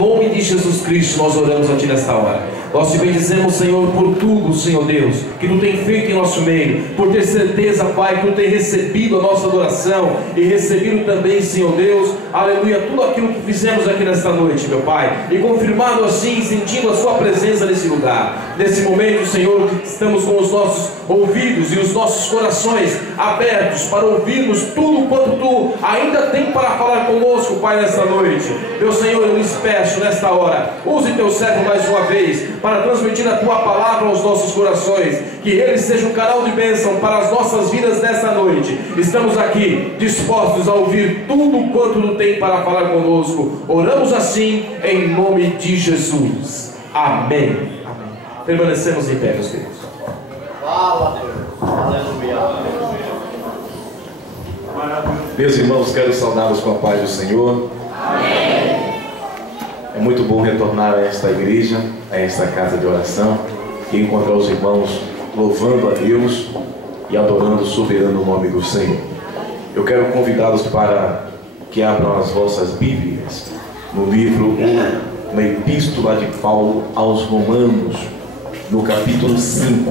Em nome de Jesus Cristo, nós oramos a Ti nesta hora. Nós te bendizemos, Senhor, por tudo, Senhor Deus, que Tu tem feito em nosso meio, por ter certeza, Pai, que Tu tem recebido a nossa adoração e recebido também, Senhor Deus, aleluia, tudo aquilo que fizemos aqui nesta noite, meu Pai, e confirmado assim, sentindo a Sua presença nesse lugar. Nesse momento, Senhor, estamos com os nossos ouvidos e os nossos corações abertos para ouvirmos tudo quanto Tu ainda tem para falar conosco, Pai, nesta noite. Meu Senhor, eu lhes peço nesta hora, use Teu servo mais uma vez para transmitir a Tua palavra aos nossos corações, que ele seja um canal de bênção para as nossas vidas nesta noite. Estamos aqui dispostos a ouvir tudo quanto Tu tem para falar conosco. Oramos assim em nome de Jesus. Amém. Amém. Permanecemos em pé, meus queridos. Fala, Deus. Aleluia. Meus irmãos, quero saudá-los com a paz do Senhor. Amém. É muito bom retornar a esta igreja, a esta casa de oração, e encontrar os irmãos louvando a Deus e adorando o soberano nome do Senhor. Eu quero convidá-los para que abram as vossas Bíblias no livro, na Epístola de Paulo aos Romanos, no capítulo 5.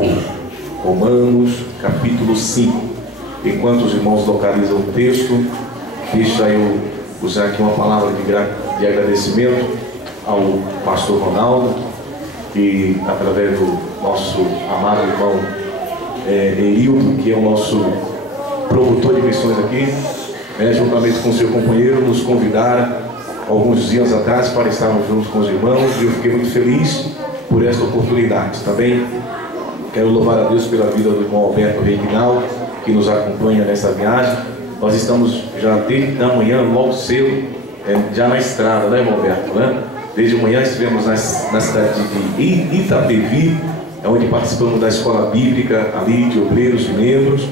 Romanos, capítulo 5. Enquanto os irmãos localizam o texto, deixa eu usar aqui uma palavra de agradecimento ao pastor Ronaldo, que através do nosso amado irmão Erildo, que é o nosso promotor de missões aqui, juntamente com o seu companheiro, nos convidaram alguns dias atrás para estarmos juntos com os irmãos, e eu fiquei muito feliz por esta oportunidade. Também quero louvar a Deus pela vida do irmão Alberto Reginaldo, que nos acompanha nessa viagem. Nós estamos já desde a manhã, logo cedo, já na estrada, né, irmão Alberto, né? Desde manhã estivemos na cidade de Itapevi, onde participamos da escola bíblica ali de obreiros e membros,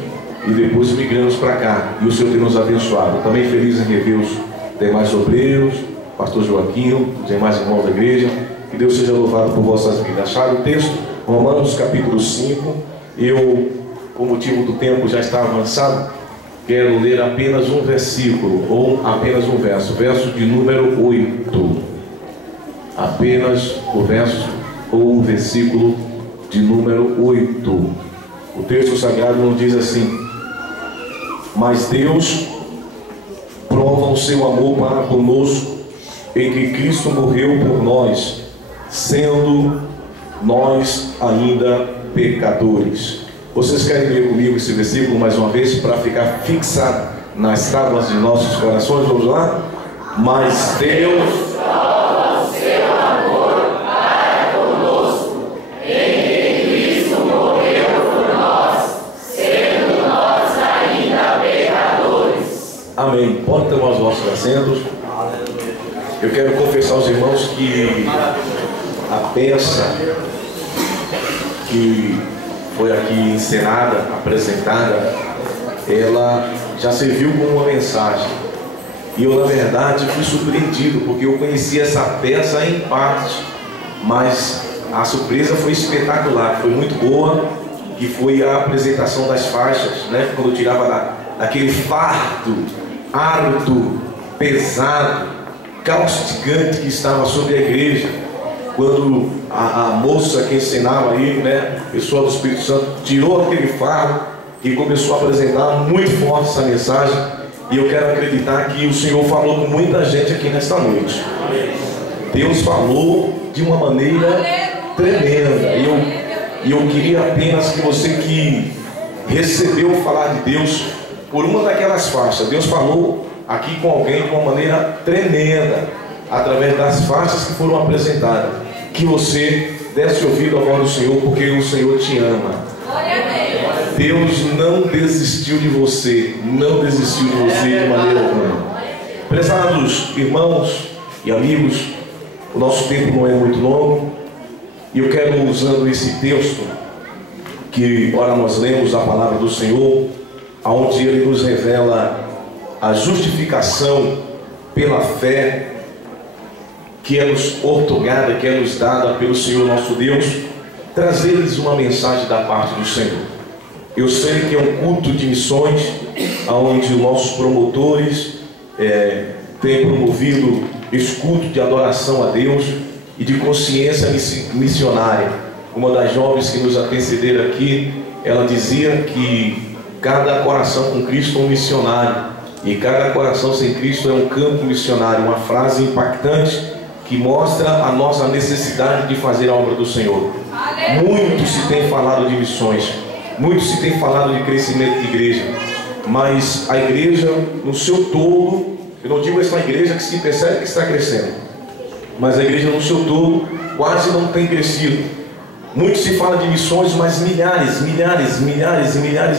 e depois migramos para cá, e o Senhor tem nos abençoado. Também feliz em rever os demais obreiros, pastor Joaquim, os demais irmãos da igreja. Que Deus seja louvado por vossas vidas. Acharam o texto? Romanos capítulo 5. Eu, por motivo do tempo já está avançado, quero ler apenas um versículo, ou apenas um verso de número 8. Apenas o verso ou o versículo de número 8. O texto sagrado nos diz assim: mas Deus prova o seu amor para conosco em que Cristo morreu por nós, sendo nós ainda pecadores. Vocês querem ler comigo esse versículo mais uma vez para ficar fixado nas tábuas de nossos corações? Vamos lá? Mas Deus Prova o seu amor para conosco, em que Cristo morreu por nós, sendo nós ainda pecadores. Amém. Pode tomar os vossos assentos. Eu quero confessar aos irmãos que a peça que foi aqui encenada, apresentada, ela já serviu como uma mensagem. E eu, na verdade, fui surpreendido, porque eu conheci essa peça em parte, mas a surpresa foi espetacular, foi muito boa, que foi a apresentação das faixas, né? Quando eu tirava aquele fardo árduo, pesado, causticante que estava sobre a igreja, quando a moça que ensinava aí, né, pessoa do Espírito Santo, tirou aquele fardo e começou a apresentar muito forte essa mensagem. E eu quero acreditar que o Senhor falou com muita gente aqui nesta noite. Deus falou de uma maneira tremenda. E eu queria apenas que você que recebeu o falar de Deus por uma daquelas faixas, Deus falou aqui com alguém de uma maneira tremenda, através das faixas que foram apresentadas, que você desse ouvido à voz do Senhor, porque o Senhor te ama. Deus não desistiu de você, não desistiu de você de maneira alguma. Prezados irmãos e amigos, o nosso tempo não é muito longo, e eu quero, usando esse texto, que ora nós lemos a palavra do Senhor, onde Ele nos revela a justificação pela fé, que é nos outorgada, que é nos dada pelo Senhor nosso Deus, trazer-lhes uma mensagem da parte do Senhor. Eu sei que é um culto de missões, onde os nossos promotores têm promovido escuto, de adoração a Deus e de consciência missionária. Uma das jovens que nos antecederam aqui, ela dizia que cada coração com Cristo é um missionário e cada coração sem Cristo é um campo missionário. Uma frase impactante que mostra a nossa necessidade de fazer a obra do Senhor. Muito se tem falado de missões, muito se tem falado de crescimento de igreja, mas a igreja no seu todo, eu não digo essa igreja que se percebe que está crescendo, mas a igreja no seu todo quase não tem crescido. Muito se fala de missões, mas milhares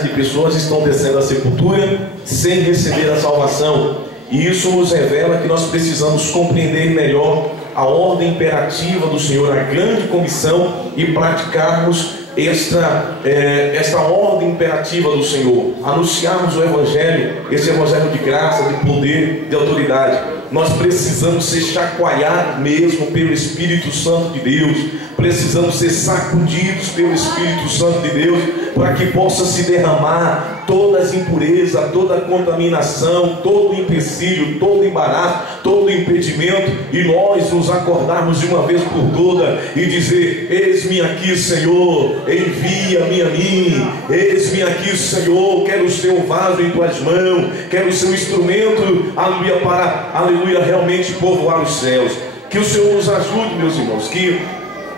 de pessoas estão descendo à sepultura sem receber a salvação. E isso nos revela que nós precisamos compreender melhor a ordem imperativa do Senhor, a grande comissão, e praticarmos esta ordem imperativa do Senhor, anunciarmos o Evangelho, esse Evangelho de graça, de poder, de autoridade. Nós precisamos ser chacoalhados mesmo pelo Espírito Santo de Deus, precisamos ser sacudidos pelo Espírito Santo de Deus, para que possa se derramar todas as impurezas, toda a contaminação, todo o empecilho, todo o embaraço, todo o impedimento, e nós nos acordarmos de uma vez por toda e dizer: eis-me aqui, Senhor, envia-me a mim, eis-me aqui, Senhor, quero ser um vaso em tuas mãos, quero ser um instrumento, aleluia, para, aleluia, realmente povoar os céus. Que o Senhor nos ajude, meus irmãos, que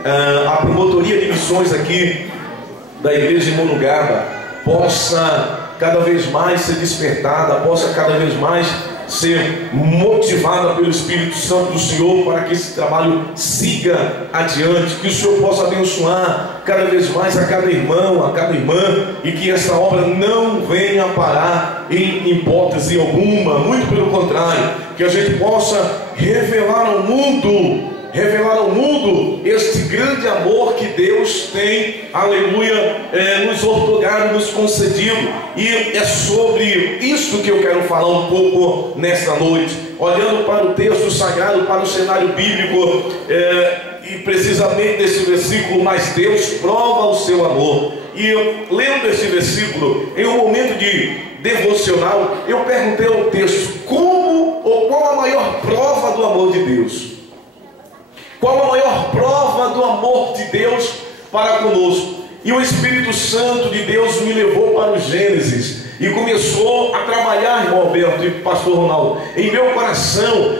a promotoria de missões aqui da igreja de Monugaba possa cada vez mais ser despertada, possa cada vez mais ser motivada pelo Espírito Santo do Senhor, para que esse trabalho siga adiante, que o Senhor possa abençoar cada vez mais a cada irmão, a cada irmã, e que essa obra não venha a parar em hipótese alguma, muito pelo contrário, que a gente possa revelar ao mundo este grande amor que Deus tem, aleluia, nos outorgado, nos concedido. E é sobre isso que eu quero falar um pouco nesta noite, olhando para o texto sagrado, para o cenário bíblico, e precisamente desse versículo: mas Deus prova o seu amor. E lendo esse versículo em um momento de devocional, eu perguntei ao texto: como ou qual a maior prova do amor de Deus? Qual a maior prova do amor de Deus para conosco? E o Espírito Santo de Deus me levou para o Gênesis e começou a trabalhar, irmão Alberto e pastor Ronaldo, em meu coração,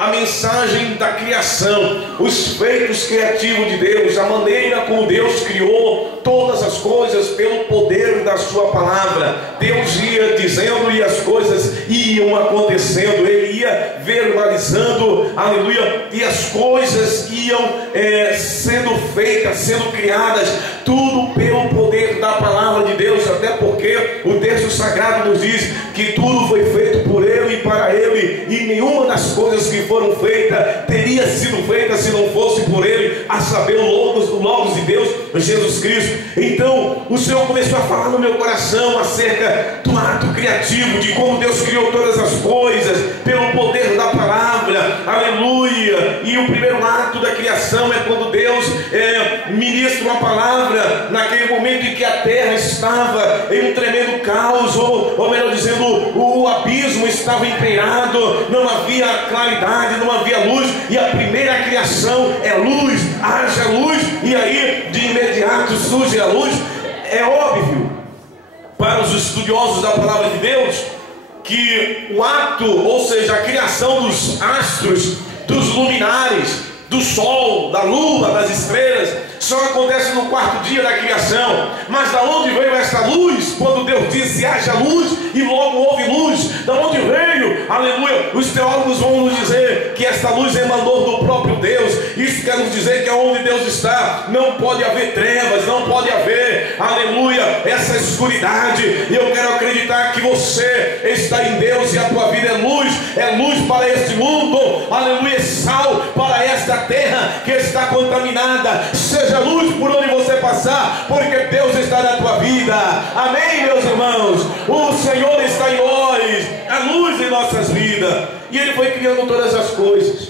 a mensagem da criação, os feitos criativos de Deus, a maneira como Deus criou todas as coisas pelo poder da sua palavra. Deus ia dizendo e as coisas iam acontecendo, Ele ia verbalizando, aleluia, e as coisas iam sendo feitas, sendo criadas, tudo pelo poder da palavra de Deus, até porque o texto sagrado nos diz que tudo foi feito por Ele e para Ele, e nenhuma das coisas que foram feitas teria sido feita se não fosse por Ele, a saber, o Logos de Deus, Jesus Cristo. Então o Senhor começou a falar no meu coração acerca do ato criativo, de como Deus criou todas as coisas pelo poder da palavra, aleluia. E o primeiro ato da criação é quando Deus ministra uma palavra, naquele momento em que a terra estava em um tremendo caos, ou melhor dizendo, o abismo estava empenhado, não havia claridade, não havia luz, e a primeira criação é luz, haja luz, e aí de imediato surge a luz. É óbvio para os estudiosos da palavra de Deus que o ato, ou seja, a criação dos astros, dos luminares, do sol, da lua, das estrelas, só acontece no quarto dia da criação. Mas da onde veio esta luz? Quando Deus disse haja luz e logo houve luz, da onde veio? Aleluia. Os teólogos vão nos dizer que esta luz emanou do próprio Deus. Isso quer nos dizer que aonde Deus está não pode haver trevas, não pode haver, aleluia, essa escuridade. E eu quero acreditar que você está em Deus e a tua vida é luz para este mundo, aleluia, sal para esta terra que está contaminada. Seja luz por onde você passar, porque Deus está na tua vida. Amém, meus irmãos? O Senhor está em nós, a luz em nossas vidas, e Ele foi criando todas as coisas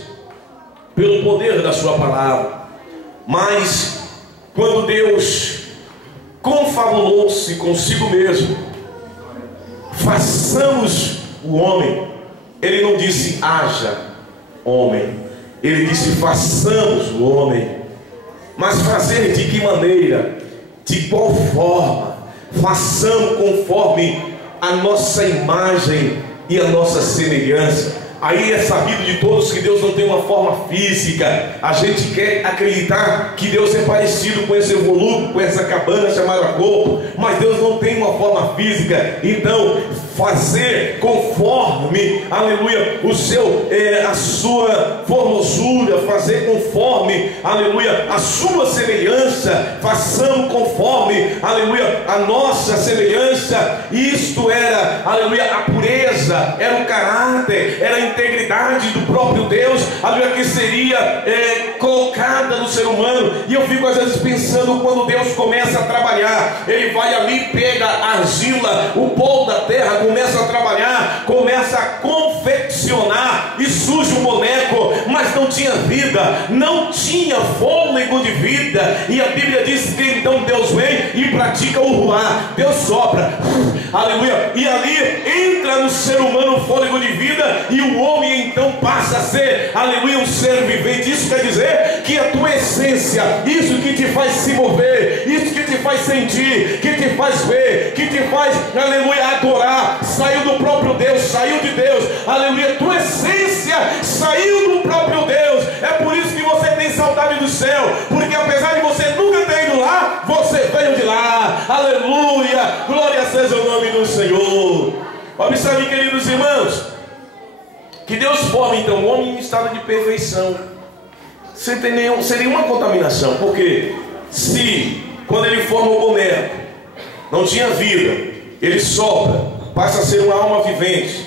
pelo poder da sua palavra. Mas quando Deus confabulou-se consigo mesmo, façamos o homem, Ele não disse haja, homem. Ele disse: façamos o homem. Mas fazer de que maneira? De qual forma? Façamos conforme a nossa imagem e a nossa semelhança. Aí é sabido de todos que Deus não tem uma forma física. A gente quer acreditar que Deus é parecido com esse evoluto, com essa cabana chamada corpo, mas Deus não tem uma forma física. Então, fazer conforme, aleluia, a sua formosura, fazer conforme, aleluia, a sua semelhança, façamos conforme, aleluia, a nossa semelhança. Isto era, aleluia, a pureza, era o caráter, era a integridade do próprio Deus, aleluia, que seria colocada no ser humano. E eu fico às vezes pensando, quando Deus começa a trabalhar, Ele vai ali, pega a argila, o pó da terra, começa a trabalhar, começa a confeccionar, e surge um boneco, mas não tinha vida, não tinha fôlego de vida. E a Bíblia diz que então Deus vem e pratica o ruar, Deus sopra, aleluia, e ali entra no ser humano o fôlego de vida, e o homem então passa a ser, aleluia, um ser vivente. Isso quer dizer que a tua essência, isso que te faz se mover, isso que te faz sentir, que te faz ver, que te faz, aleluia, adorar, saiu do próprio Deus, saiu de Deus, aleluia, tua essência saiu do próprio Deus. É por isso que você tem saudade do céu, porque apesar de você nunca ter ido lá, você veio de lá, aleluia, glória seja o nome do Senhor. Observe, queridos irmãos, que Deus forma então o homem em estado de perfeição, sem ter nenhuma contaminação. Porque se quando Ele forma o boneco não tinha vida, Ele sopra, passa a ser uma alma vivente,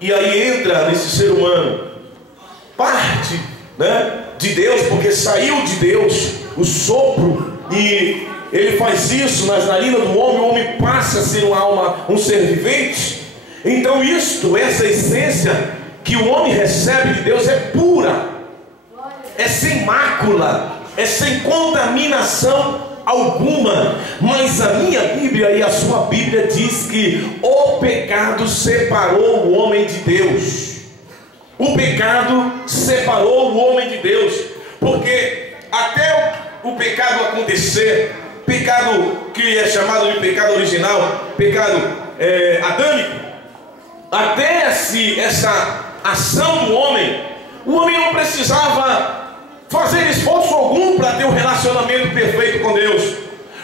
e aí entra nesse ser humano parte, de Deus, porque saiu de Deus o sopro, e Ele faz isso nas narinas do homem, o homem passa a ser uma alma, um ser vivente. Então essa essência que o homem recebe de Deus é pura, é sem mácula, é sem contaminação alguma. Mas a minha Bíblia e a sua Bíblia diz que o pecado separou o homem de Deus. O pecado separou o homem de Deus, porque até o pecado acontecer, pecado que é chamado de pecado original, pecado adâmico, até essa ação do homem, o homem não precisava fazer esforço algum para ter um relacionamento perfeito com Deus.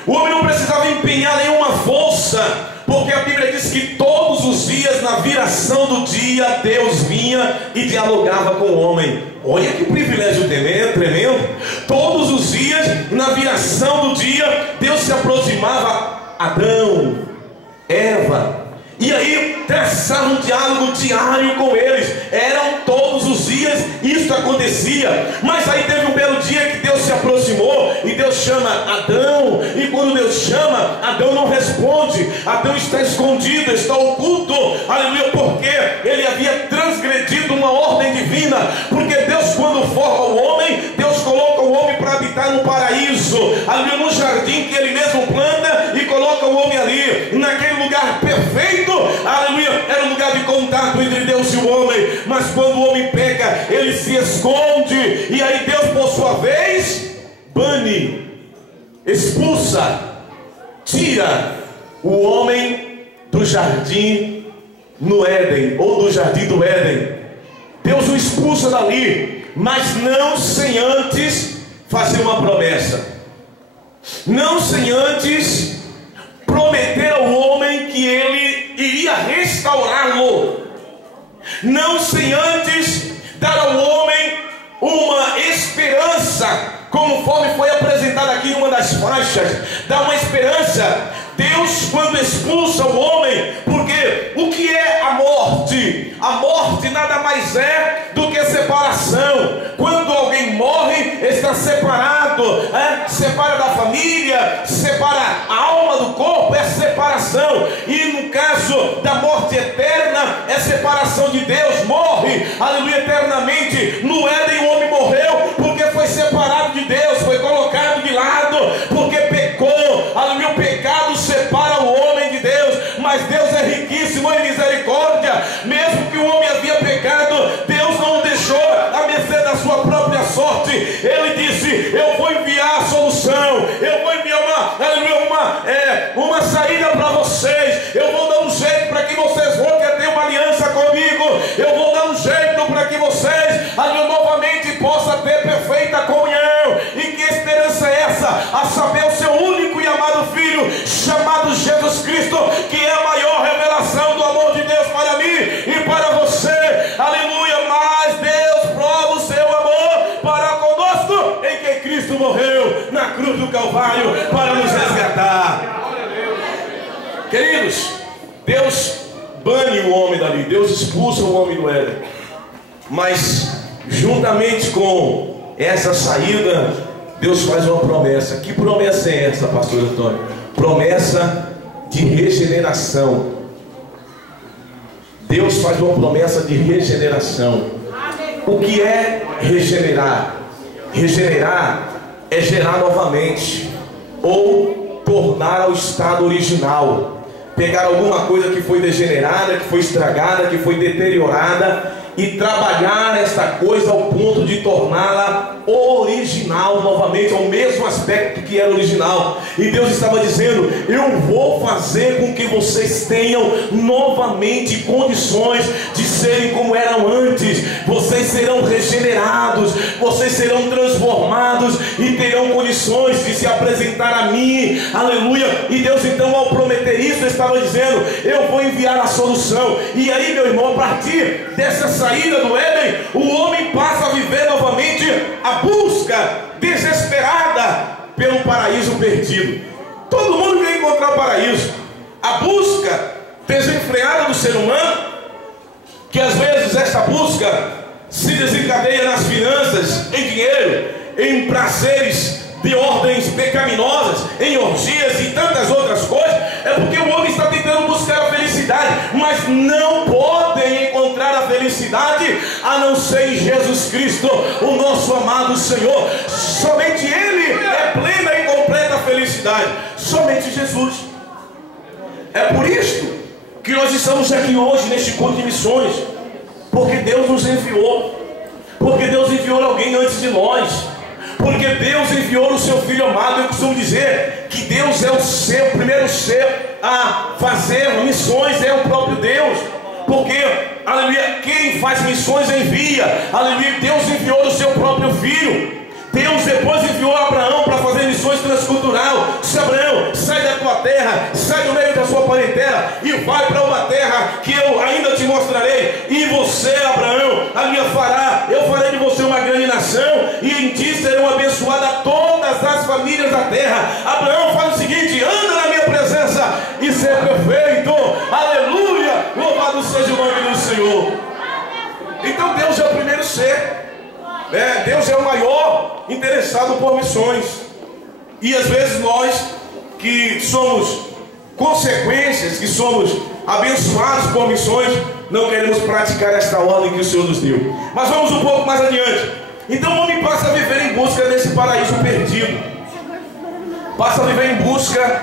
O homem não precisava empenhar nenhuma força, porque a Bíblia diz que todos os dias, na viração do dia, Deus vinha e dialogava com o homem. Olha que privilégio tremendo. Todos os dias, na viração do dia, Deus se aproximava, Adão, Eva, e aí traçava um diálogo diário com eles. Eram todos os dias, isso acontecia. Mas aí teve um belo dia que Deus se aproximou e Deus chama Adão. E quando Deus chama, Adão não responde. Adão está escondido, está oculto, aleluia, porque ele havia transgredido uma ordem divina. Porque Deus, quando forma o homem, Deus coloca o homem para habitar no paraíso, aleluia, no jardim que Ele mesmo planta, e coloca o homem ali, naquele lugar perfeito, aleluia, era um lugar de contato entre Deus e o homem. Mas quando o homem peca, ele se esconde, e aí Deus, por sua vez, bane, expulsa, tira o homem do jardim no Éden, ou do jardim do Éden. Deus o expulsa dali, mas não sem antes fazer uma promessa, não sem antes prometer ao homem que ele iria restaurá-lo, não sem antes dar ao homem uma esperança, conforme foi apresentado aqui em uma das faixas, dá uma esperança. Deus, quando expulsa o homem, porque o que é a morte? A morte nada mais é do que separação. Quando alguém morre, está separado, separa da família, separa a alma do corpo, é separação. E no caso da morte eterna, é separação de Deus, morre, aleluia, eternamente. No Éden o homem morreu porque foi separado de Deus, foi colocado de lado, porque pecou, aleluia, o pecado separa o homem de Deus. Mas Deus é riquíssimo em misericórdia. Mesmo que o homem havia pecado, Deus não deixou a Ele disse: eu vou enviar a solução, eu vou enviar uma saída para vocês, eu vou dar um jeito para que vocês voltem a ter uma aliança comigo, eu vou dar um jeito para que vocês novamente possam ter perfeita comunhão. E que esperança é essa? A saber, o seu único e amado Filho, chamado Jesus Cristo, que é a maior revelação do amor de Deus para mim e para você. Aleluia. Mas Deus prova o seu amor para conosco em que Cristo morreu na cruz do Calvário para nos resgatar. Queridos, Deus bane o homem dali, Deus expulsa o homem do Éden. Mas juntamente com essa saída, Deus faz uma promessa. Que promessa é essa, pastor Antônio? Promessa de regeneração. Deus faz uma promessa de regeneração. O que é regenerar? Regenerar é gerar novamente, ou tornar ao estado original. Pegar alguma coisa que foi degenerada, que foi estragada, que foi deteriorada, e trabalhar esta coisa ao ponto de torná-la original novamente, ao mesmo aspecto que era original. E Deus estava dizendo: eu vou fazer com que vocês tenham novamente condições de serem como eram antes. Vocês serão regenerados, vocês serão transformados e terão condições de se apresentar a mim. Aleluia. E Deus então, ao prometer isso, estava dizendo: eu vou enviar a solução. E aí, meu irmão, a partir dessa saída do Éden, o homem passa a viver novamente a busca desesperada pelo paraíso perdido. Todo mundo quer encontrar o paraíso. A busca desenfreada do ser humano, que às vezes esta busca se desencadeia nas finanças, em dinheiro, em prazeres de ordens pecaminosas, em orgias e tantas outras coisas, é porque o homem está tentando buscar a felicidade, mas não podem encontrar a felicidade a não ser em Jesus Cristo, o nosso amado Senhor. Somente Ele é plena e completa felicidade, somente Jesus. É por isso que nós estamos aqui hoje neste culto de missões, porque Deus nos enviou, porque Deus enviou alguém antes de nós, porque Deus enviou o seu Filho amado. Eu costumo dizer que Deus é o primeiro ser a fazer missões, é o próprio Deus, porque, aleluia, quem faz missões envia. Aleluia, Deus enviou o seu próprio Filho. Deus depois enviou Abraão para fazer missões transcultural. Disse: Abraão, sai da tua terra, sai do meio da sua parentela e vai para uma terra que eu ainda te mostrarei. E você, Abraão, eu farei de você uma grande nação, e em ti serão abençoadas todas as famílias da terra. Abraão faz o seguinte: anda na minha presença e ser perfeito. Aleluia, louvado seja o nome do Senhor. Então Deus é o primeiro ser. Deus é o maior interessado por missões. E às vezes nós, que somos consequências, que somos abençoados por missões, não queremos praticar esta ordem que o Senhor nos deu. Mas vamos um pouco mais adiante. Então o homem passa a viver em busca desse paraíso perdido, passa a viver em busca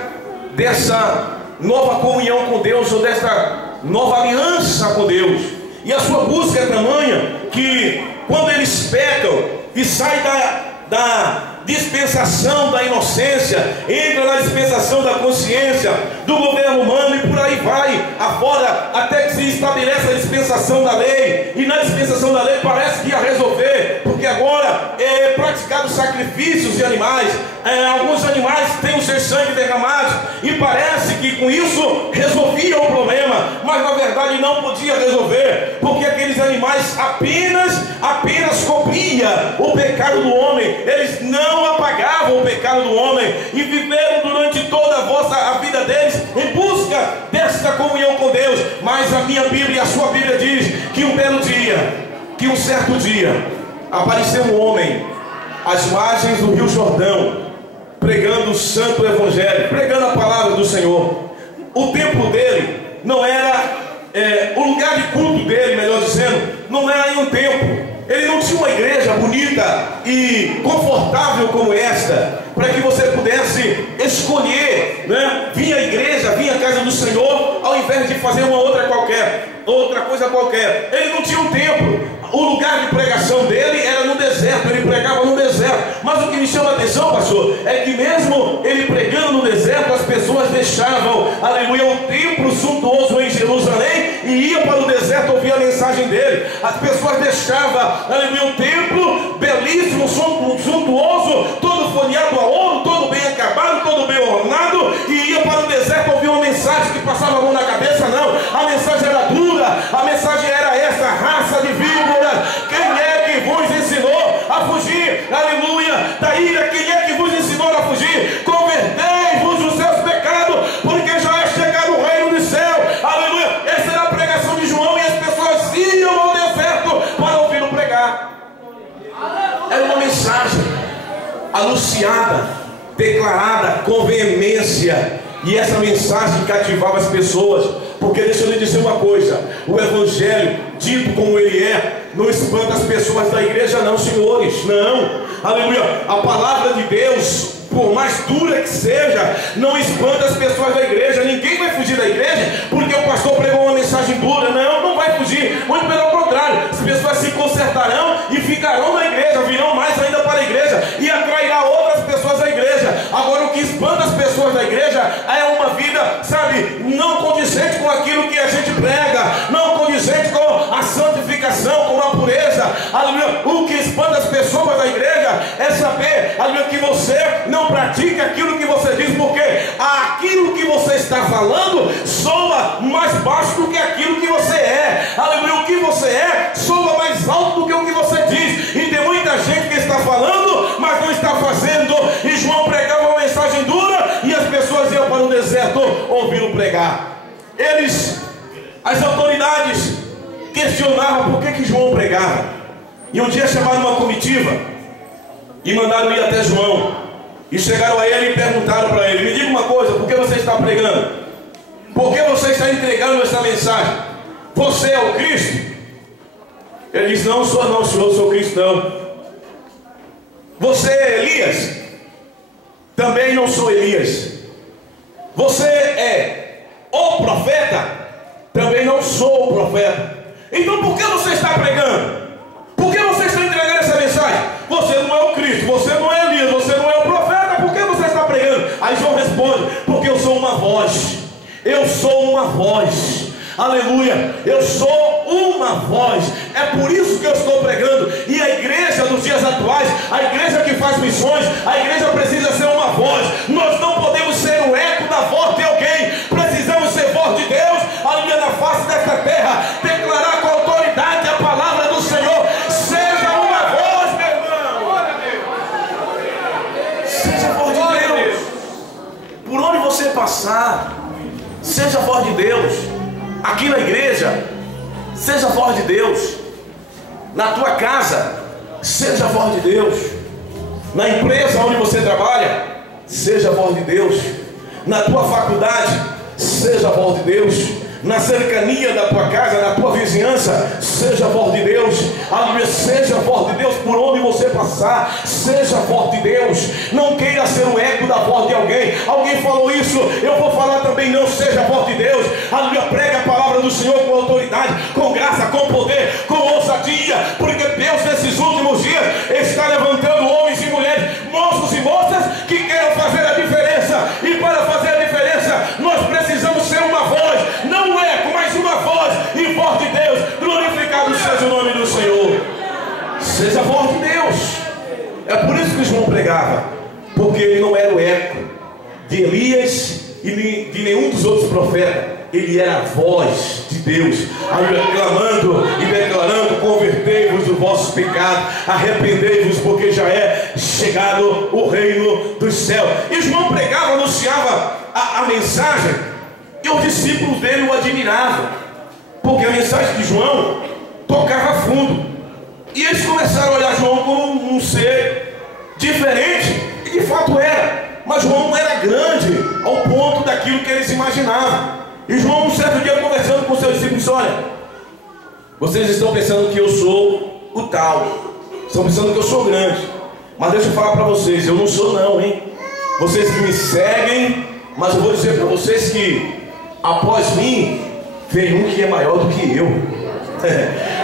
dessa nova comunhão com Deus, ou dessa nova aliança com Deus. E a sua busca é tamanha que, quando eles pecam e saem da dispensação da inocência, entra na dispensação da consciência, do governo humano, e por aí vai afora, até que se estabelece a dispensação da lei. E na dispensação da lei parece que ia resolver, porque agora é praticado sacrifícios de animais. Alguns animais têm o seu sangue derramado, e parece que com isso resolvia o problema, mas na verdade não podia resolver, porque aqueles animais apenas cobriam o pecado do homem. Eles não apagavam o pecado do homem, e viveram durante toda a vida deles em busca desta comunhão com Deus. Mas a minha Bíblia, a sua Bíblia diz que um certo dia apareceu um homem às margens do Rio Jordão, pregando o santo evangelho, pregando a palavra do Senhor. O templo dele não era, o lugar de culto dele, melhor dizendo, não era em um templo. Ele não tinha uma igreja bonita e confortável como esta, para que você pudesse escolher, né? Vinha à igreja, vinha à casa do Senhor, ao invés de fazer uma outra coisa qualquer, ele não tinha um templo. O lugar de pregação dele era no deserto, ele pregava no deserto. Mas o que me chama a atenção, pastor, é que mesmo ele pregando no deserto, as pessoas deixavam, aleluia, o templo suntuoso em Jerusalém e iam para o deserto ouvir a mensagem dele. As pessoas deixavam, aleluia, o templo belíssimo, suntuoso, todo folheado a ouro, todo bem acabado, todo bem ornado, e ia para o deserto ouvir uma mensagem que passava a mão na cabeça. Não, a mensagem era dura, a mensagem era essa: raça de víboras, quem é que vos ensinou a fugir, aleluia, da ira? Quem é que vos ensinou a fugir? Convertei-vos dos seus pecados, porque já é chegado o reino do céu, aleluia. Essa era a pregação de João, e as pessoas iam ao deserto para ouvi-lo pregar. Era uma mensagem anunciada, declarada com veemência, e essa mensagem cativava as pessoas. Porque deixa eu lhe dizer uma coisa: o evangelho, dito como ele é, não espanta as pessoas da igreja, não, senhores, não, aleluia. A palavra de Deus, por mais dura que seja, não espanta as pessoas da igreja. Ninguém vai fugir da igreja porque o pastor pregou uma mensagem dura. Não vai fugir, muito pelo contrário, as pessoas se consertarão e ficarão na igreja, virão mais ainda para a igreja e atrairá outras pessoas à igreja. Agora, o que espanta as pessoas da igreja é uma vida, sabe, não condizente com aquilo que a gente prega, não condizente com a santificação, com a pureza, aleluia. O que espanta as pessoas da igreja é saber, aleluia, que você não pratica aquilo que você diz, porque aquilo que você está falando soa mais baixo do que aquilo que você é, aleluia. O que você é soa mais alto do que o que você diz, e tem muita gente que está falando, mas não está fazendo. E João pregava uma mensagem dura, e as pessoas iam para o deserto ouvi-lo pregar. As autoridades questionavam por que João pregava, e um dia chamaram uma comitiva e mandaram ir até João, e chegaram a ele e perguntaram para ele: me diga uma coisa, por que você está pregando? Por que você está entregando essa mensagem? Você é o Cristo? Ele diz: não sou não, senhor, sou Cristo não. Você é Elias? Também não sou Elias. Você é o profeta? Também não sou o profeta. Então por que você está pregando? Por que você está entregando essa mensagem? Você não é o Cristo, você não é Elias, você não é o profeta, por que você está pregando? Aí João responde: porque eu sou uma voz. Eu sou uma voz, aleluia, eu sou uma voz. É por isso que eu estou pregando. E a igreja dos dias atuais, a igreja que faz missões, a igreja precisa ser uma voz. Nós não podemos ser o eco da voz de alguém, precisamos ser voz de Deus, aleluia, na face desta terra, declarar com autoridade a palavra do Senhor. Seja uma voz, meu irmão, seja a voz de Deus. Por onde você passar, seja a voz de Deus. Aqui na igreja, seja a voz de Deus. Na tua casa, seja a voz de Deus. Na empresa onde você trabalha, seja a voz de Deus. Na tua faculdade, seja a voz de Deus. Na cercania da tua casa, na tua vizinhança, seja a voz de Deus. Aleluia, seja a voz de Deus por onde você passar, seja a voz de Deus. Não queira ser o eco da voz de alguém. Alguém falou isso, eu vou falar também. Não, seja a voz de Deus. Aleluia, prega a palavra do Senhor com autoridade, com graça, com poder, com ousadia, porque Deus nesses últimos dias está levantando homens e mulheres, moços e moças, que queiram fazer a diferença. E para fazer a diferença, nós precisamos ser uma voz, não um eco, mas uma voz, e voz de Deus. Glorificado seja o nome do Senhor. Seja a voz de Deus. É por isso que João pregava, porque ele não era o eco de Elias e de nenhum dos outros profetas. Ele era a voz de Deus, clamando e declarando: convertei-vos do vosso pecado, arrependei-vos, porque já é chegado o reino dos céus. E João pregava, anunciava a mensagem, e os discípulos dele o admiravam, porque a mensagem de João tocava fundo. E eles começaram a olhar João como um ser diferente, e de fato era. Mas João não era grande ao ponto daquilo que eles imaginavam. E João, um certo dia, conversando com seus discípulos, disse: olha, vocês estão pensando que eu sou o tal, estão pensando que eu sou grande, mas deixa eu falar para vocês, eu não sou não, hein? Vocês que me seguem, mas eu vou dizer para vocês que após mim vem um que é maior do que eu.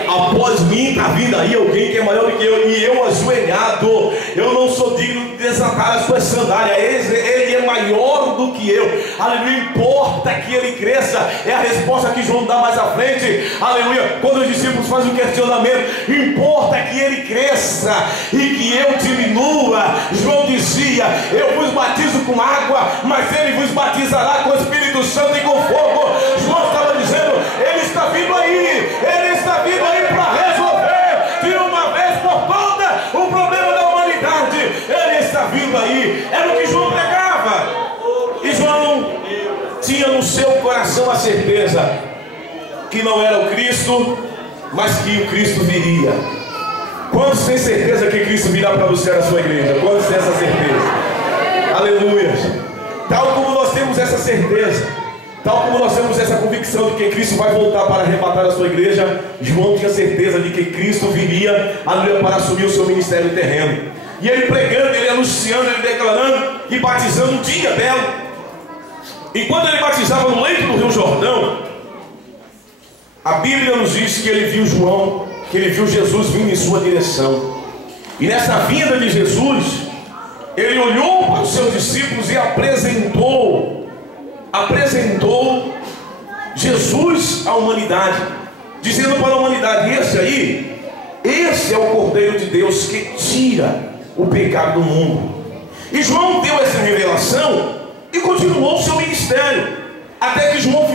Após mim está vindo aí alguém que é maior do que eu, e eu ajoelhado, eu não sou digno de desatar as suas sandálias. Ele é maior do que eu. Aleluia. Importa que ele cresça, é a resposta que João dá mais à frente. Aleluia. Quando os discípulos fazem um questionamento, importa que ele cresça e que eu diminua. João dizia: eu vos batizo com água, mas ele vos batizará com o Espírito Santo e com fogo. João estava dizendo: ele está vindo aí, ele está vindo aí para resolver de uma vez por todas o problema da humanidade. Ele está vindo aí. Era o que João pregava. E João tinha no seu coração a certeza que não era o Cristo, mas que o Cristo viria. Quantos têm certeza que Cristo virá para anunciar a sua igreja? Quantos têm essa certeza? Aleluia. Tal como nós temos essa certeza, tal como nós temos essa convicção de que Cristo vai voltar para arrebatar a sua igreja, João tinha certeza de que Cristo viria, aleluia, para assumir o seu ministério terreno. E ele pregando, ele anunciando, ele declarando e batizando um dia belo. E quando ele batizava no leito do Rio Jordão, a Bíblia nos diz que ele viu João, que ele viu Jesus vindo em sua direção. E nessa vinda de Jesus, ele olhou para os seus discípulos e apresentou Jesus à humanidade, dizendo para a humanidade: esse é o Cordeiro de Deus que tira o pecado do mundo. E João deu essa revelação e continuou o seu ministério, até que João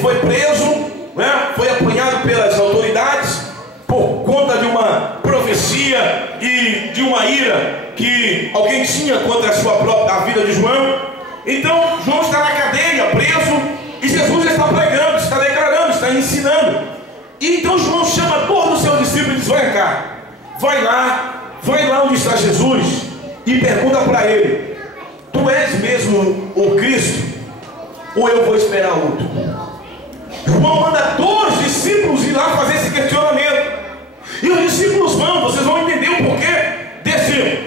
foi preso, né? Foi apanhado pelas autoridades por conta de uma profecia e de uma ira que alguém tinha contra a vida de João. Então João está na cadeia, preso, e Jesus está pregando, está declarando, está ensinando. E então João chama todos os seus discípulos e diz: vem cá, vai lá onde está Jesus e pergunta para ele: tu és mesmo o Cristo, ou eu vou esperar outro? João manda todos os discípulos ir lá fazer esse questionamento. E os discípulos vão, vocês vão entender o porquê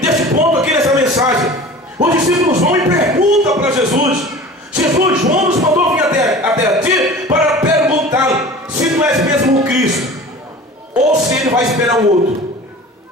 desse ponto aqui nessa mensagem. Os discípulos vão e perguntam para Jesus: Jesus, João nos mandou vir até ti para perguntar se tu és mesmo o Cristo, ou se ele vai esperar um outro.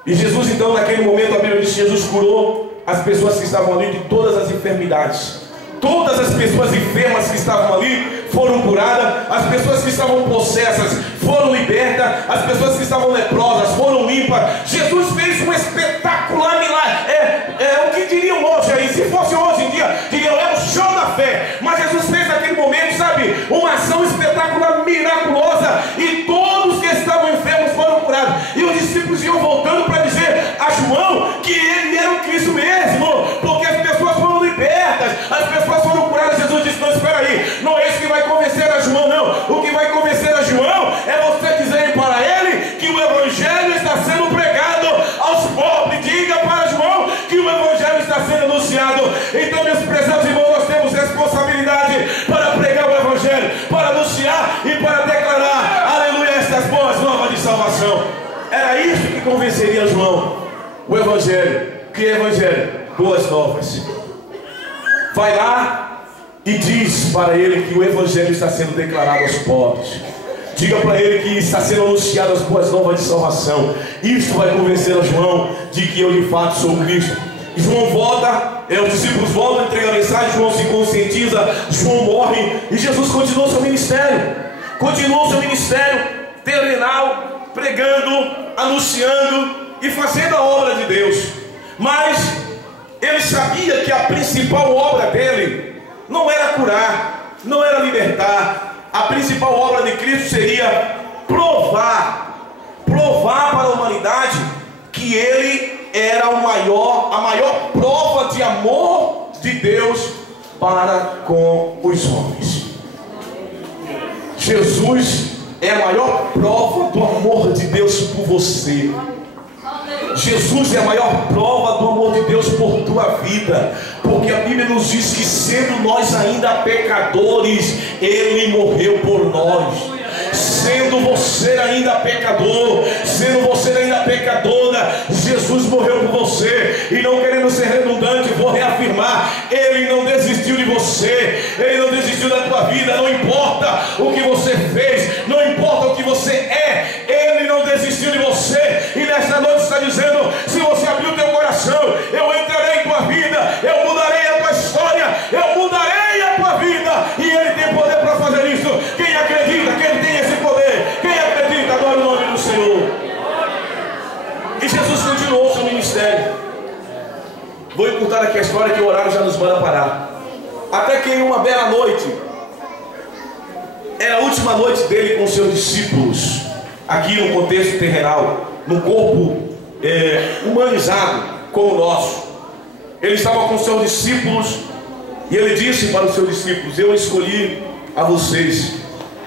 E Jesus então, naquele momento, a Bíblia diz que Jesus curou as pessoas que estavam ali de todas as enfermidades. Todas as pessoas enfermas que estavam ali foram curadas, as pessoas que estavam possessas foram libertas, as pessoas que estavam leprosas foram limpas. Jesus fez um espetacular milagre. É o que diriam hoje aí, se fosse hoje em dia, diriam: é o show da fé. Mas Jesus fez naquele momento, sabe, uma ação espetacular, miraculosa, e todos que estavam enfermos foram curados. E os discípulos iam voltando para dizer a João que ele era o Cristo mesmo, porque as pessoas foram libertas, as pessoas foram curadas. Jesus disse: não, espera aí, não é isso que vai convencer a João, não. O que vai convencer a João é você dizer para ele que o Evangelho está sendo pregado aos pobres. Diga para João que o Evangelho está sendo anunciado. Então, meus prezados irmãos, nós temos responsabilidade para pregar o Evangelho, para anunciar e para declarar, aleluia, estas boas novas de salvação. Era isso que convenceria João. O Evangelho. Que Evangelho? Boas novas. Vai lá e diz para ele que o Evangelho está sendo declarado aos pobres. Diga para ele que está sendo anunciado as boas novas de salvação. Isso vai convencer a João de que eu de fato sou Cristo. E João volta, os discípulos voltam a entregar a mensagem. João se conscientiza, João morre, e Jesus continuou seu ministério. Continuou seu ministério terrenal, pregando, anunciando e fazendo a obra de Deus. Mas ele sabia que a principal obra dele não era curar, não era libertar. A principal obra de Cristo seria provar para a humanidade que ele era a maior prova de amor de Deus para com os homens. Jesus é a maior prova do amor de Deus por você. Jesus é a maior prova do amor de Deus por tua vida, porque a Bíblia nos diz que, sendo nós ainda pecadores, Ele morreu por nós. Sendo você ainda pecador, sendo você ainda pecadora, Jesus morreu por você. E não querendo ser redundante, vou reafirmar: Ele não desistiu desistiu de você, Ele não desistiu da tua vida. Não importa o que você fez, não importa o que você é, Ele não desistiu de você. E nesta noite está dizendo: se você abrir o teu coração, eu entrarei em tua vida, eu mudarei a tua história, eu mudarei a tua vida. E Ele tem poder para fazer isso. Quem acredita que Ele tem esse poder? Quem acredita, adora o nome do Senhor. E Jesus continuou seu ministério. Vou encurtar aqui a história, que o horário já nos manda parar. Até que em uma bela noite, era a última noite dele com seus discípulos, aqui no contexto terrenal, no corpo humanizado como o nosso. Ele estava com seus discípulos e ele disse para os seus discípulos: eu escolhi a vocês,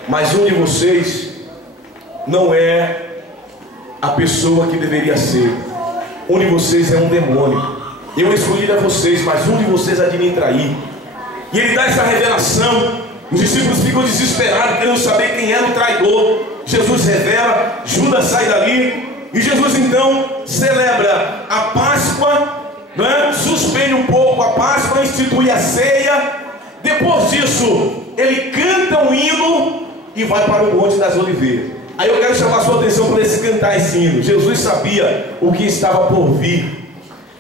mas um de vocês não é a pessoa que deveria ser. Um de vocês é um demônio. Eu escolhi a vocês, mas um de vocês há de me trair. E ele dá essa revelação. Os discípulos ficam desesperados, querendo saber quem era o traidor. Jesus revela, Judas sai dali. E Jesus então celebra a Páscoa, não é? Suspende um pouco a Páscoa, institui a ceia. Depois disso, ele canta um hino e vai para o Monte das Oliveiras. Aí eu quero chamar a sua atenção para esse cantar esse hino. Jesus sabia o que estava por vir.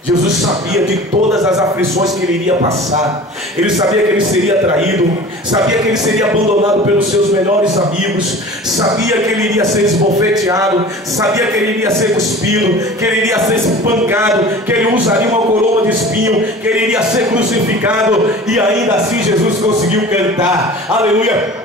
Jesus sabia de todas as aflições que ele iria passar. Ele sabia que ele seria traído, sabia que ele seria abandonado pelos seus melhores amigos, sabia que ele iria ser esbofeteado, sabia que ele iria ser cuspido, que ele iria ser espancado, que ele usaria uma coroa de espinho, que ele iria ser crucificado. E ainda assim Jesus conseguiu cantar, aleluia.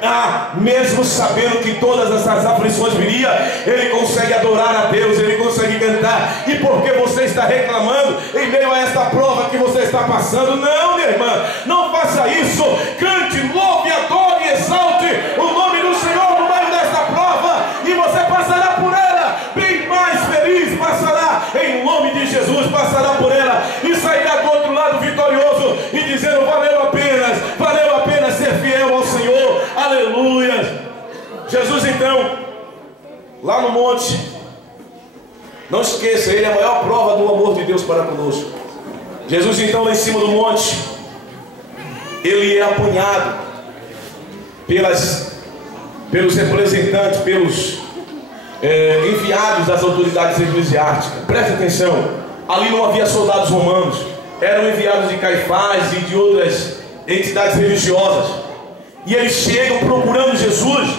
Mesmo sabendo que todas essas aflições viriam, ele consegue adorar a Deus, ele consegue cantar. E por que você está reclamando em meio a esta prova que você está passando? Não, minha irmã, não faça isso. Cante, louve, adore e exalte o nome do Senhor no meio desta prova, e você passará por ela bem mais feliz. Passará em nome de Jesus, passará por ela e sairá do outro lado vitorioso e dizendo: valeu a pena ser fiel ao Senhor. Aleluia. Jesus então, lá no monte, não esqueça, ele é a maior prova do amor de Deus para conosco. Jesus então, lá em cima do monte, ele é apunhado pelos representantes, pelos enviados das autoridades eclesiásticas. Preste atenção, ali não havia soldados romanos, eram enviados de Caifás e de outras entidades religiosas. E eles chegam procurando Jesus.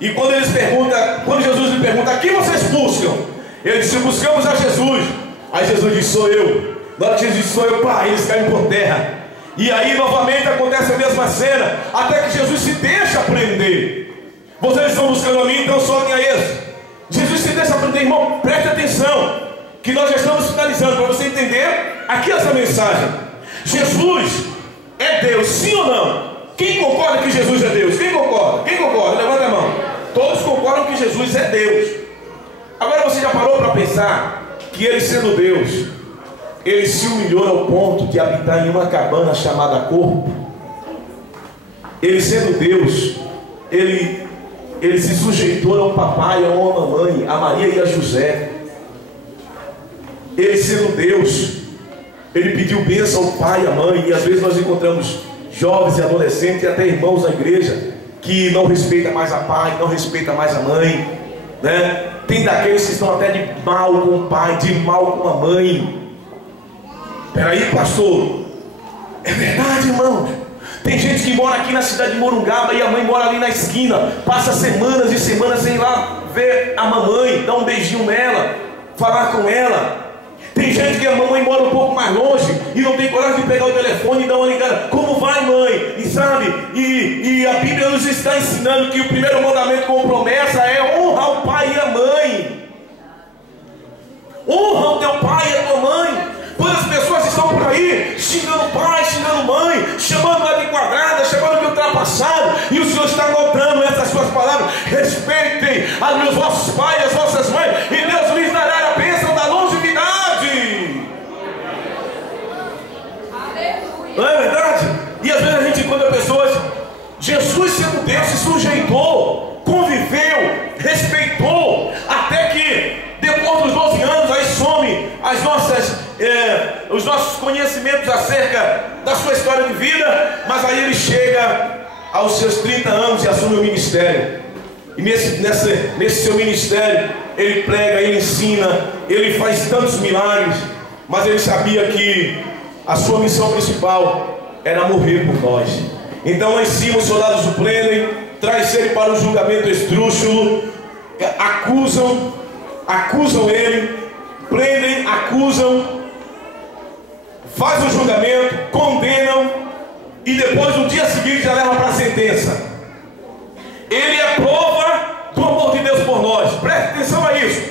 E quando Jesus lhe pergunta: a quem vocês buscam? Ele disse: buscamos a Jesus. Aí Jesus disse: sou eu. Na hora que Jesus disse: sou eu, pá, eles caem por terra. E aí novamente acontece a mesma cena, até que Jesus se deixa prender. Vocês estão buscando a mim, então soltem a esse. Jesus se deixa prender. Irmão, preste atenção, que nós já estamos finalizando, para você entender aqui essa mensagem. Jesus é Deus, sim ou não? Quem concorda que Jesus é Deus? Quem concorda? Quem concorda? Levanta a mão. Todos concordam que Jesus é Deus. Agora você já parou para pensar que ele, sendo Deus, ele se humilhou ao ponto de habitar em uma cabana chamada corpo? Ele, sendo Deus, ele se sujeitou ao papai, a uma mamãe, a Maria e a José. Ele, sendo Deus, ele pediu bênção ao pai e à mãe. E às vezes nós encontramos jovens e adolescentes e até irmãos na igreja que não respeitam mais a pai, não respeitam mais a mãe, né? Tem daqueles que estão até de mal com o pai, de mal com a mãe. Peraí, pastor, é verdade, irmão. Tem gente que mora aqui na cidade de Morungaba e a mãe mora ali na esquina, passa semanas e semanas sem ir lá ver a mamãe, dar um beijinho nela, falar com ela. Tem gente que a mamãe mora um pouco mais longe e não tem coragem de pegar o telefone e dar uma ligada: como vai, mãe? E sabe, e a Bíblia nos está ensinando que o primeiro mandamento com promessa é honrar o pai e a mãe. Honra o teu pai e a tua mãe. Quantas pessoas estão por aí xingando o pai, xingando a mãe, chamando ela de quadrada, chamando de ultrapassado, e o Senhor está notando essas suas palavras: respeitem os vossos pais e as vossas mães, e Deus lhes dará a bênção da longevidade. Não é verdade? E às vezes a gente encontra pessoas, Jesus sendo Deus se sujeitou, conviveu, respeitou, até que depois dos 12 anos aí some os nossos conhecimentos acerca da sua história de vida, mas aí ele chega aos seus 30 anos e assume o ministério. E nesse seu ministério, ele prega, ele ensina, ele faz tantos milagres, mas ele sabia que a sua missão principal era morrer por nós. Então lá em cima os soldados o prendem, trazem ele para um julgamento esdrúxulo, acusam ele, prendem, acusam, fazem o julgamento, condenam, e depois no dia seguinte já levam para a sentença. Ele é prova do amor de Deus por nós. Preste atenção a isso.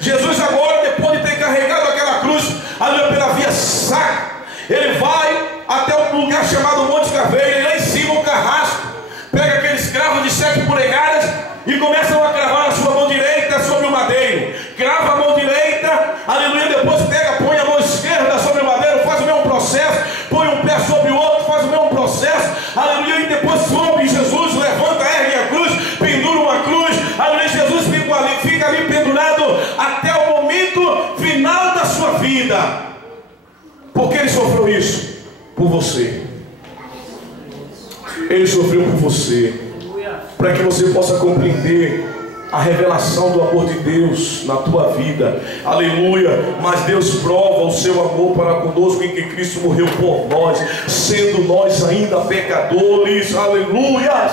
Jesus agora, depois de ter carregado aquela cruz ali pela via sacra, ele vai até um lugar chamado Monte Caveira, e lá em cima um carrasco pega aqueles cravos de 7 polegadas e começam a cravar a sua mão direita sobre o madeiro. Crava a mão direita, aleluia, depois pega, põe a mão esquerda sobre o madeiro, faz o mesmo processo, põe um pé sobre o outro, faz o mesmo processo, aleluia, e depois sobe Jesus, levanta, ergue a cruz, pendura uma cruz, aleluia, Jesus fica ali pendurado até o momento final da sua vida. Por que ele sofreu isso? Por você. Ele sofreu por você, para que você possa compreender a revelação do amor de Deus na tua vida, aleluia. Mas Deus prova o seu amor para conosco em que Cristo morreu por nós, sendo nós ainda pecadores, aleluia.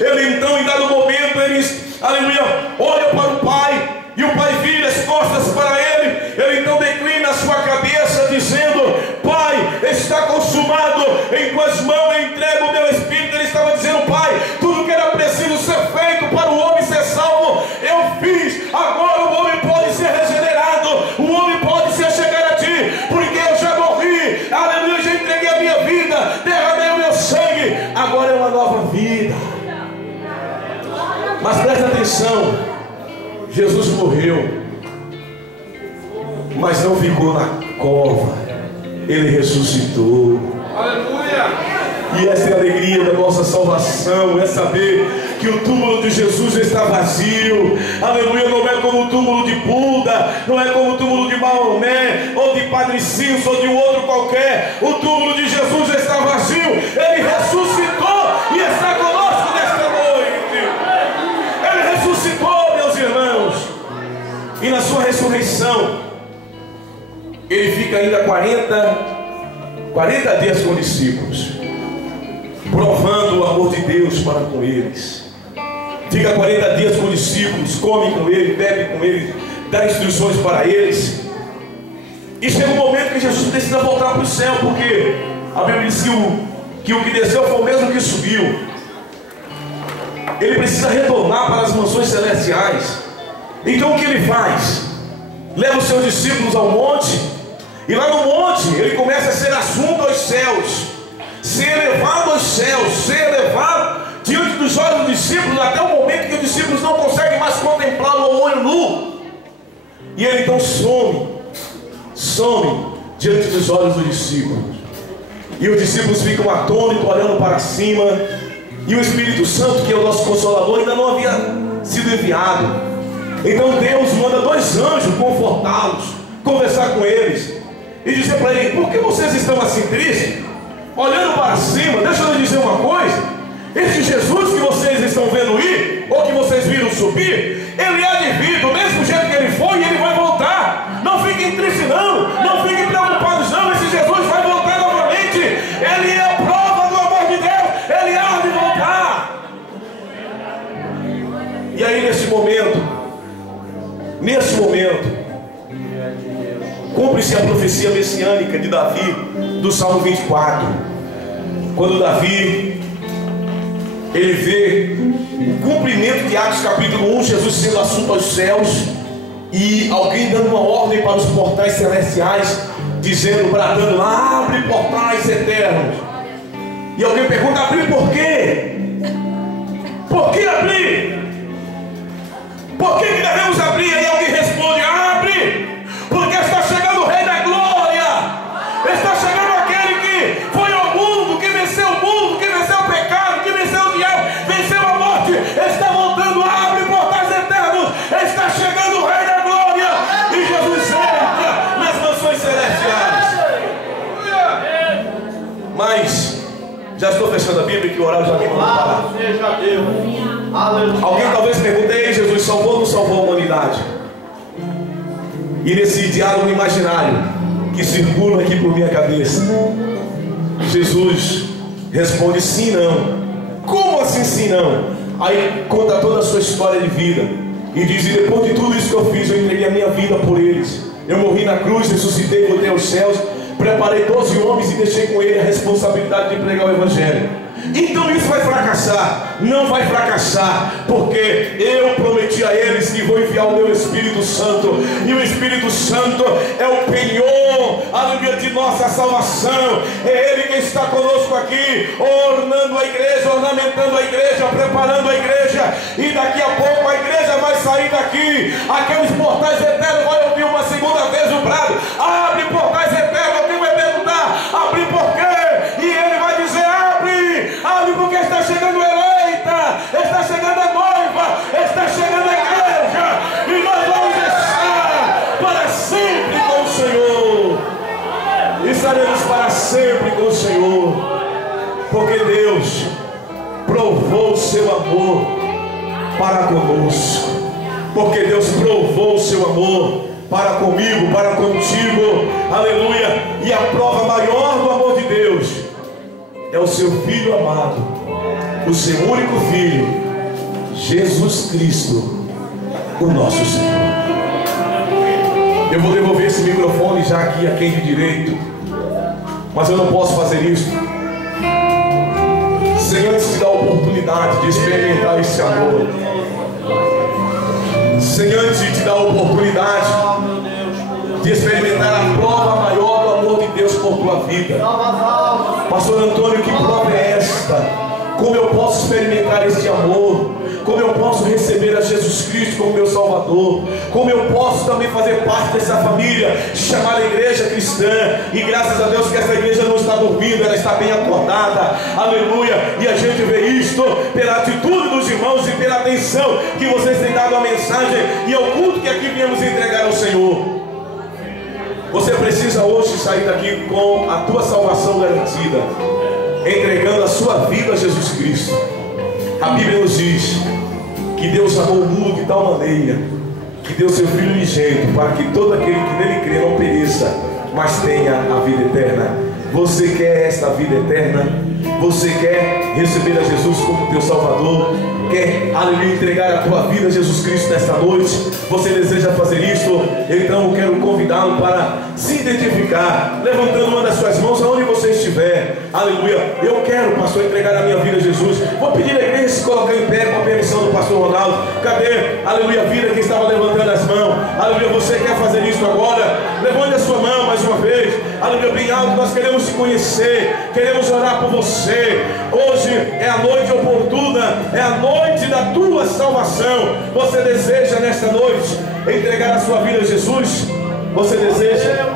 Ele então, em dado momento, aleluia, olha para o Pai, e o Pai vira as costas para ele. Ele então declina a sua cabeça, dizendo: Pai, está consumado, em tuas mãos eu entrego o meu espírito. Ele estava dizendo: Pai, tudo que era preciso ser feito para o homem ser salvo, eu fiz. Agora o homem pode ser regenerado, o homem pode se chegar a ti, porque eu já morri, aleluia, já entreguei a minha vida, derramei o meu sangue, agora é uma nova vida. Mas presta atenção, Jesus morreu, mas não ficou na cova, ele ressuscitou. Aleluia! E essa é a alegria da nossa salvação, é saber que o túmulo de Jesus está vazio. Aleluia! Não é como o túmulo de Buda, não é como o túmulo de Maomé, ou de Padre Ciso, ou de um outro qualquer. O túmulo de Jesus está vazio, ele ressuscitou e está conosco nesta noite. Ele ressuscitou, meus irmãos, e na sua ressurreição ele fica ainda 40 dias com os discípulos, provando o amor de Deus para com eles. Fica 40 dias com os discípulos, come com ele, bebe com ele, dá instruções para eles. E chega um momento que Jesus precisa voltar para o céu, porque a Bíblia diz que o que desceu foi o mesmo que subiu. Ele precisa retornar para as mansões celestiais. Então o que ele faz? Leva os seus discípulos ao monte, e lá no monte ele começa a ser assunto aos céus, ser elevado aos céus, ser elevado diante dos olhos dos discípulos, até o momento que os discípulos não conseguem mais contemplá-lo ao olho nu. E ele então some diante dos olhos dos discípulos, e os discípulos ficam atônitos, olhando para cima. E o Espírito Santo, que é o nosso Consolador, ainda não havia sido enviado. Então Deus manda 2 anjos confortá-los, conversar com eles e dizer para eles: por que vocês estão assim tristes, olhando para cima? Deixa eu lhes dizer uma coisa: esse Jesus que vocês estão vendo ir, ou que vocês viram subir, ele há de vir do mesmo jeito que ele foi, e ele vai voltar. Não fiquem tristes não, não fiquem preocupados não, esse Jesus vai voltar novamente. Ele é a prova do amor de Deus, ele há de voltar. E aí nesse momento, cumpre-se a profecia messiânica de Davi, do Salmo 24. Quando Davi, ele vê o cumprimento de Atos capítulo 1, Jesus sendo assunto aos céus, e alguém dando uma ordem para os portais celestiais, dizendo, bradando lá: abre portais eternos. E alguém pergunta: abrir por quê? Por que abrir? Por que devemos abrir? E alguém responde: abre, porque está chegando o Rei da Glória, está chegando aquele que foi ao mundo, que venceu o mundo, que venceu o pecado, que venceu o diabo, venceu a morte, está voltando. Abre portais eternos, está chegando o Rei da Glória, e Jesus entra nas mansões celestiais. Já estou fechando a Bíblia que o horário já tem que parar. Alguém talvez pergunte: ei, Jesus salvou ou não salvou a humanidade? E nesse diálogo imaginário que circula aqui por minha cabeça, Jesus responde sim e não. Como assim sim e não? Aí conta toda a sua história de vida e diz: e depois de tudo isso que eu fiz, eu entreguei a minha vida por eles. Eu morri na cruz, ressuscitei, voltei aos céus, preparei 12 homens e deixei com ele a responsabilidade de pregar o Evangelho. Então isso vai fracassar? Não vai fracassar, porque eu prometi a eles que vou enviar o meu Espírito Santo, e o Espírito Santo é o penhor, aleluia, de nossa salvação. É Ele que está conosco aqui, ornando a igreja, ornamentando a igreja, preparando a igreja, e daqui a pouco a igreja vai sair daqui, aqueles portais eternos vai ouvir uma segunda vez o brado: abre portais eternos. Alguém vai perguntar: abre por quê? E ele vai dizer: abre porque está chegando a eleita, está chegando a noiva, está chegando a igreja, e nós vamos estar para sempre com o Senhor. Estaremos para sempre com o Senhor, porque Deus provou o seu amor para conosco, porque Deus provou o seu amor para comigo, para contigo, aleluia. E a prova maior do amor de Deus é o seu Filho amado, o seu único Filho, Jesus Cristo, o nosso Senhor. Eu vou devolver esse microfone já aqui a quem de direito, mas eu não posso fazer isso sem antes te dar a oportunidade de experimentar esse amor, sem antes de te dar a oportunidade de experimentar a prova maior do amor de Deus por tua vida. Pastor Antônio, que prova é esta? Como eu posso experimentar este amor? Como eu posso receber a Jesus Cristo como meu Salvador? Como eu posso também fazer parte dessa família chamada Igreja Cristã? E graças a Deus que essa igreja não está dormindo, ela está bem acordada, aleluia. E a gente vê isto pela atitude dos irmãos e pela atenção que vocês têm dado à mensagem e ao culto que aqui viemos entregar ao Senhor. Você precisa hoje sair daqui com a tua salvação garantida, entregando a sua vida a Jesus Cristo. A Bíblia nos diz que Deus amou o mundo de tal maneira que deu seu Filho unigênito, para que todo aquele que nele crê não pereça, mas tenha a vida eterna. Você quer esta vida eterna? Você quer receber a Jesus como teu Salvador? Quer, aleluia, entregar a tua vida a Jesus Cristo nesta noite? Você deseja fazer isso? Então eu quero convidá-lo para se identificar, levantando uma das suas mãos aonde você estiver. Aleluia. Eu quero, pastor, entregar a minha vida a Jesus. Vou pedir à igreja se colocar em pé com a permissão do pastor Ronaldo. Cadê, aleluia, a vida que estava levantando as mãos? Aleluia, você quer fazer isso agora? Levante a sua mão mais uma vez. Aleluia, bem alto. Nós queremos te conhecer, queremos orar por você. Hoje é a noite oportuna, é a noite da tua salvação. Você deseja nesta noite entregar a sua vida a Jesus? Você deseja?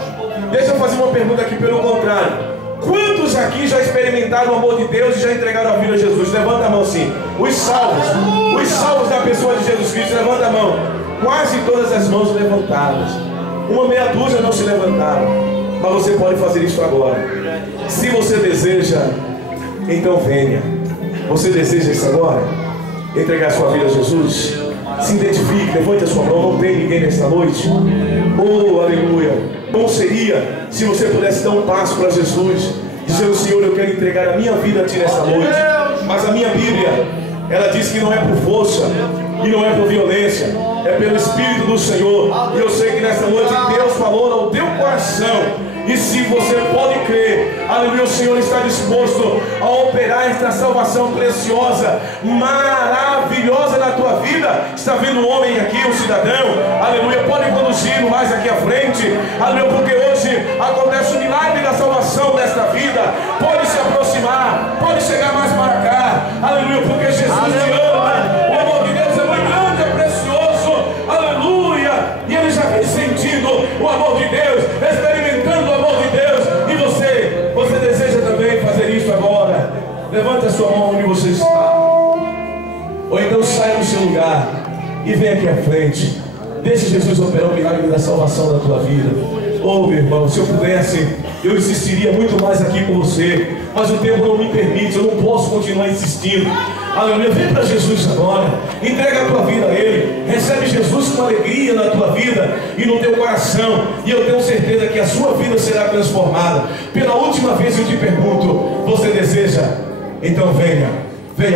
Deixa eu fazer uma pergunta aqui pelo contrário. Quantos aqui já experimentaram o amor de Deus e já entregaram a vida a Jesus? Levanta a mão sim. Os salvos da pessoa de Jesus Cristo, levanta a mão. Quase todas as mãos levantadas. Uma meia dúzia não se levantaram. Mas você pode fazer isso agora. Se você deseja, então venha. Você deseja isso agora? Entregar a sua vida a Jesus? Se identifique, levante a sua mão. Não tem ninguém nesta noite? Oh, aleluia. Bom seria se você pudesse dar um passo para Jesus, dizendo: Senhor, eu quero entregar a minha vida a Ti nesta noite. Mas a minha Bíblia, ela diz que não é por força e não é por violência, é pelo Espírito do Senhor. E eu sei que nesta noite Deus falou ao teu coração. E se você pode crer, aleluia, o Senhor está disposto a operar esta salvação preciosa, maravilhosa na tua vida. Está vendo um homem aqui, um cidadão, aleluia, pode conduzir mais aqui à frente, aleluia, porque hoje acontece o milagre da salvação desta vida. Pode se aproximar, pode chegar mais para cá, aleluia, porque Jesus te ama. O amor de Deus é muito grande, é precioso, aleluia, e ele já vem sentindo o amor de Deus, experimentando o amor de Deus. E você deseja também fazer isso agora? Levante a sua mão onde você está, ou então saia do seu lugar e venha aqui à frente. Deixe Jesus operar o milagre da salvação da tua vida. Oh, meu irmão, se eu pudesse eu insistiria muito mais aqui com você, mas o tempo não me permite, eu não posso continuar insistindo. Aleluia, vem para Jesus agora, entrega a tua vida a Ele, recebe Jesus com alegria na tua vida e no teu coração, e eu tenho certeza que a sua vida será transformada. Pela última vez eu te pergunto, você deseja? Então venha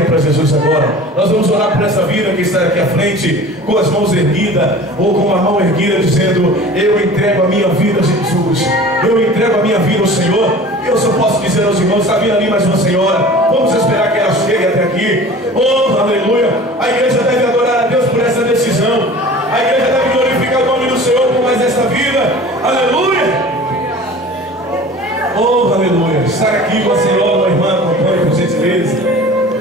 para Jesus agora. Nós vamos orar por essa vida que está aqui à frente, com as mãos erguidas, ou com a mão erguida, dizendo: eu entrego a minha vida a Jesus, eu entrego a minha vida ao Senhor. Eu só posso dizer aos irmãos: está vindo ali mais uma senhora, vamos esperar que ela chegue até aqui. Oh, aleluia. A igreja deve adorar a Deus por essa decisão, a igreja deve glorificar o nome do Senhor por mais esta vida. Aleluia. Oh, aleluia. Está aqui com a senhora, a irmã, acompanhe por gentileza.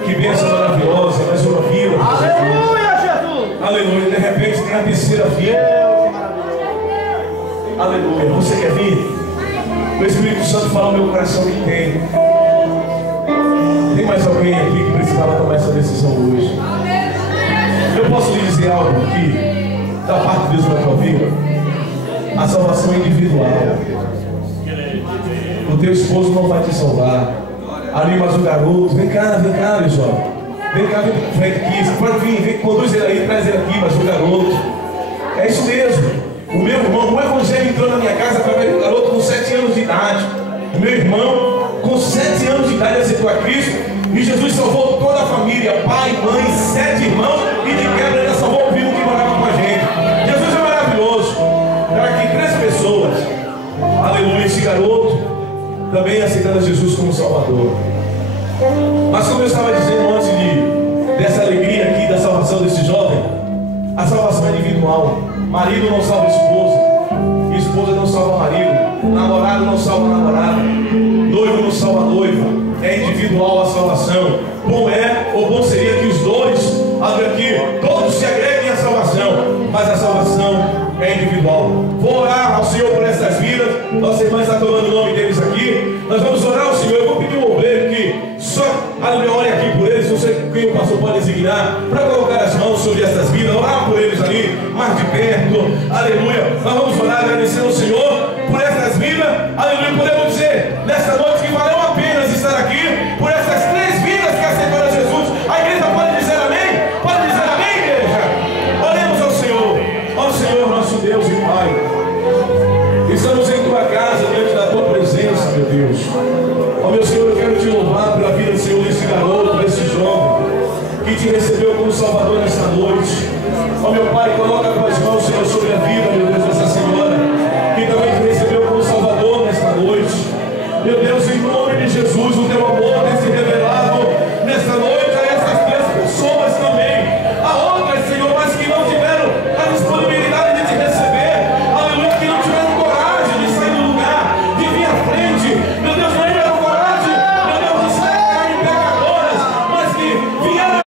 Que bênção maravilhosa, mais uma vida. Aleluia, Jesus. Aleluia. De repente tem a terceira vida. Aleluia. Você quer vir? O Espírito Santo fala no meu coração que tem. Tem mais alguém aqui que precisava tomar essa decisão hoje? Eu posso lhe dizer algo aqui, da parte de Deus na tua vida. A salvação é individual. O teu esposo não vai te salvar. Ali mais um garoto, vem cá, meu jovem. Vem cá, vem pra frente aqui. Você pode vir, vem, conduz ele aí, traz ele aqui, mais um garoto. É isso mesmo. O meu irmão, o evangelho entrou na minha casa através do garoto com 7 anos de idade. O meu irmão, com 7 anos de idade, aceitou a Cristo. E Jesus salvou toda a família, pai, mãe, 7 irmãos. E de quebra ainda salvou o primo que morava com a gente. Jesus é maravilhoso. Está aqui 3 pessoas. Aleluia, esse garoto também aceitando a Jesus como Salvador. Mas como eu estava dizendo antes dessa alegria aqui, da salvação desse jovem, a salvação é individual. Marido não salva esposa, esposa não salva marido, namorado não salva namorada, noivo não salva noiva. É individual a salvação. Bom seria que os dois, aqui, todos se agreguem à salvação, mas a salvação é individual. Vou orar ao Senhor por essas vidas. Nossa irmã está tomando o nome deles aqui. Nós vamos orar ao Senhor. Eu vou pedir um obreiro que só ore aqui por eles. Não sei quem o pastor pode designar para colocar as mãos sobre essas vidas, orar por eles ali, mais de perto. Aleluia. Nós vamos orar agradecendo ao Senhor por essas vidas. Aleluia. Podemos dizer nesta noite que valeu a pena estar aqui por essas 3 vidas que aceitaram a Jesus. A igreja pode dizer amém? Pode dizer amém, igreja? Oremos ao Senhor. Ó Senhor, nosso Deus e Pai, estamos em Tua casa, diante da Tua presença, meu Deus. Ó meu Senhor, eu quero Te louvar